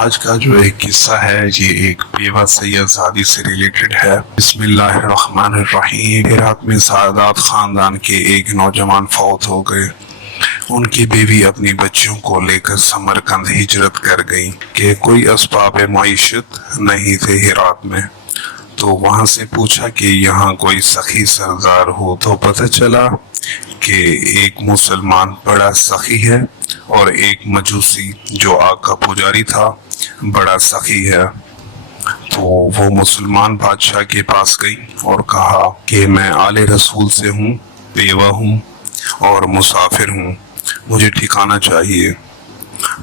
آج کا جو ایک قصہ ہے یہ ایک بیوہ سید زادی سے ریلیٹڈ ہے۔ بسم اللہ الرحمن الرحیم۔ عراق میں سعادات خاندان کے ایک نوجوان فوت ہو گئے۔ ان کی بیوی اپنی بچیوں کو لے کر سمرقند ہجرت کر گئی کہ کوئی اسباب معیشت نہیں تھے عراق میں، تو وہاں سے پوچھا کہ یہاں کوئی سخی سردار ہو، تو پتہ چلا کہ ایک مسلمان بڑا سخی ہے اور ایک مجوسی جو آگ کا پجاری تھا بڑا سخی ہے۔ تو وہ مسلمان بادشاہ کے پاس گئی اور کہا کہ میں آل رسول سے ہوں، بیوہ ہوں اور مسافر ہوں، مجھے ٹھکانہ چاہیے۔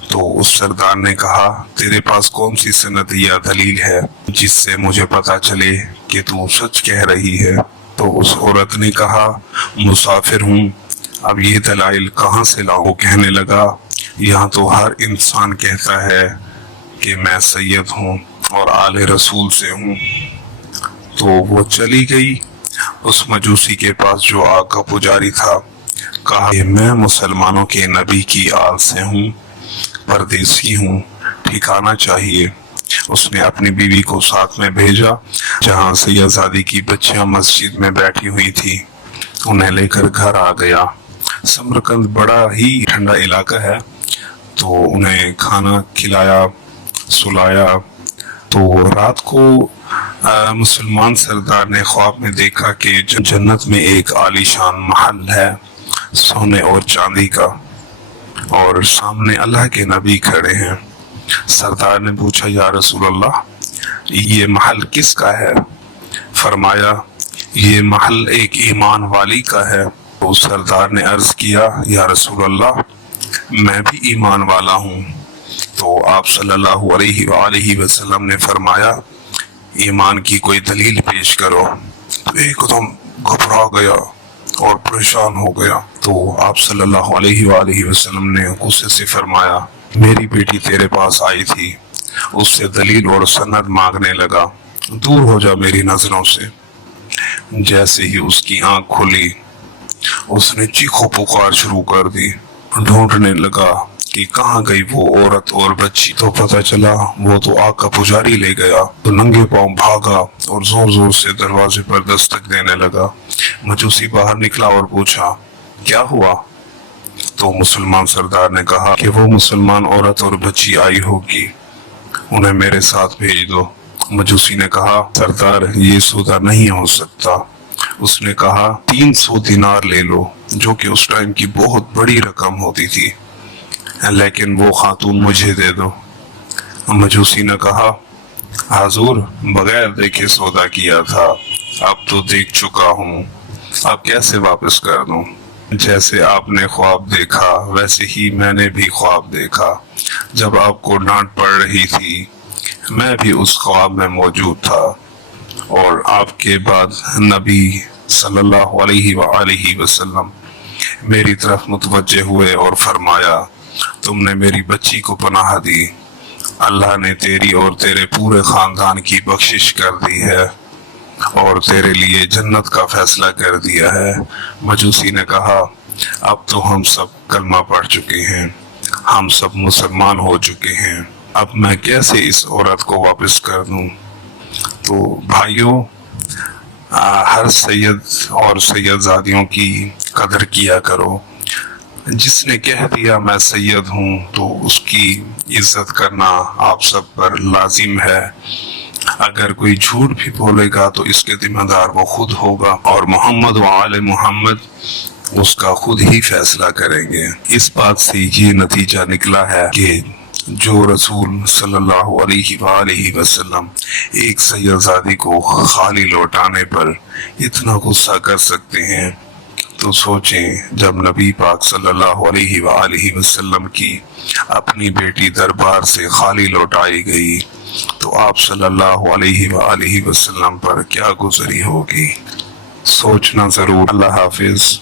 تو اس سردار نے کہا تیرے پاس کون سی سند یا دلیل ہے جس سے مجھے پتا چلے کہ تو سچ کہہ رہی ہے؟ تو اس عورت نے کہا مسافر ہوں۔ اب یہ دلائل کہاں سے لاؤں؟ کہنے لگا یہاں تو ہر انسان کہتا ہے کہ میں سید ہوں اور آل رسول سے ہوں۔ تو وہ چلی گئی اس مجوسی کے پاس جو آگ کا پجاری تھا، کہا کہ میں مسلمانوں کے نبی کی آل سے ہوں، پردیسی ہوں، ٹھکانہ چاہیے۔ اس نے اپنی بیوی کو ساتھ میں بھیجا جہاں سید زادی کی بچیاں مسجد میں بیٹھی ہوئی تھی، انہیں لے کر گھر آ گیا۔ سمرقند بڑا ہی ٹھنڈا علاقہ ہے، تو انہیں کھانا کھلایا، سلایا۔ تو رات کو مسلمان سردار نے خواب میں دیکھا کہ جنت میں ایک عالیشان محل ہے سونے اور چاندی کا، اور سامنے اللہ کے نبی کھڑے ہیں۔ سردار نے پوچھا یا رسول اللہ یہ محل کس کا ہے؟ فرمایا یہ محل ایک ایمان والی کا ہے۔ تو سردار نے عرض کیا یا رسول اللہ میں بھی ایمان والا ہوں۔ تو آپ صلی اللہ علیہ وآلہ وسلم نے فرمایا ایمان کی کوئی دلیل پیش کرو۔ تو ایک دم گھبرا گیا اور پریشان ہو گیا۔ تو آپ صلی اللہ علیہ وآلہ وسلم نے غصے سے فرمایا میری بیٹی تیرے پاس آئی تھی، اس سے دلیل اور سند مانگنے لگا، دور ہو جا میری نظروں سے۔ جیسے ہی اس کی آنکھ کھلی اس نے چیخو پکار شروع کر دی، ڈھونڈنے لگا کہ کہاں گئی وہ عورت اور بچی۔ تو پتہ چلا وہ تو آگ کا پجاری لے گیا۔ تو ننگے پاؤں بھاگا اور زور زور سے دروازے پر دستک دینے لگا۔ مجوسی باہر نکلا اور پوچھا کیا ہوا؟ تو مسلمان سردار نے کہا کہ وہ مسلمان عورت اور بچی آئی ہوگی، انہیں میرے ساتھ بھیج دو۔ مجوسی نے کہا سردار یہ سودا نہیں ہو سکتا۔ اس نے کہا 300 دینار لے لو، جو کہ اس ٹائم کی بہت بڑی رقم ہوتی تھی، لیکن وہ خاتون مجھے دے دو۔ مجوسی نے کہا حضور بغیر دیکھے سودا کیا تھا، اب تو دیکھ چکا ہوں، اب کیسے واپس کر دوں؟ جیسے آپ نے خواب دیکھا ویسے ہی میں نے بھی خواب دیکھا۔ جب آپ کو ڈانٹ پڑ رہی تھی میں بھی اس خواب میں موجود تھا، اور آپ کے بعد نبی صلی اللہ علیہ وآلہ وسلم میری طرف متوجہ ہوئے اور فرمایا تم نے میری بچی کو پناہ دی، اللہ نے تیری اور تیرے پورے خاندان کی بخشش کر دی ہے اور تیرے لیے جنت کا فیصلہ کر دیا ہے۔ مجوسی نے کہا اب تو ہم سب کلمہ پڑھ چکے ہیں، ہم سب مسلمان ہو چکے ہیں، اب میں کیسے اس عورت کو واپس کر دوں؟ تو بھائیوں ہر سید اور سید زادیوں کی قدر کیا کرو۔ جس نے کہہ دیا میں سید ہوں تو اس کی عزت کرنا آپ سب پر لازم ہے۔ اگر کوئی جھوٹ بھی بولے گا تو اس کے ذمہ دار وہ خود ہوگا، اور محمد و آل محمد اس کا خود ہی فیصلہ کریں گے۔ اس بات سے یہ نتیجہ نکلا ہے کہ جو رسول صلی اللہ علیہ وآلہ وسلم ایک سید زادی کو خالی لوٹانے پر اتنا غصہ کر سکتے ہیں، تو سوچیں جب نبی پاک صلی اللہ علیہ وآلہ وسلم کی اپنی بیٹی دربار سے خالی لوٹائی گئی تو آپ صلی اللہ علیہ وآلہ وسلم پر کیا گزری ہوگی؟ سوچنا ضرور۔ اللہ حافظ۔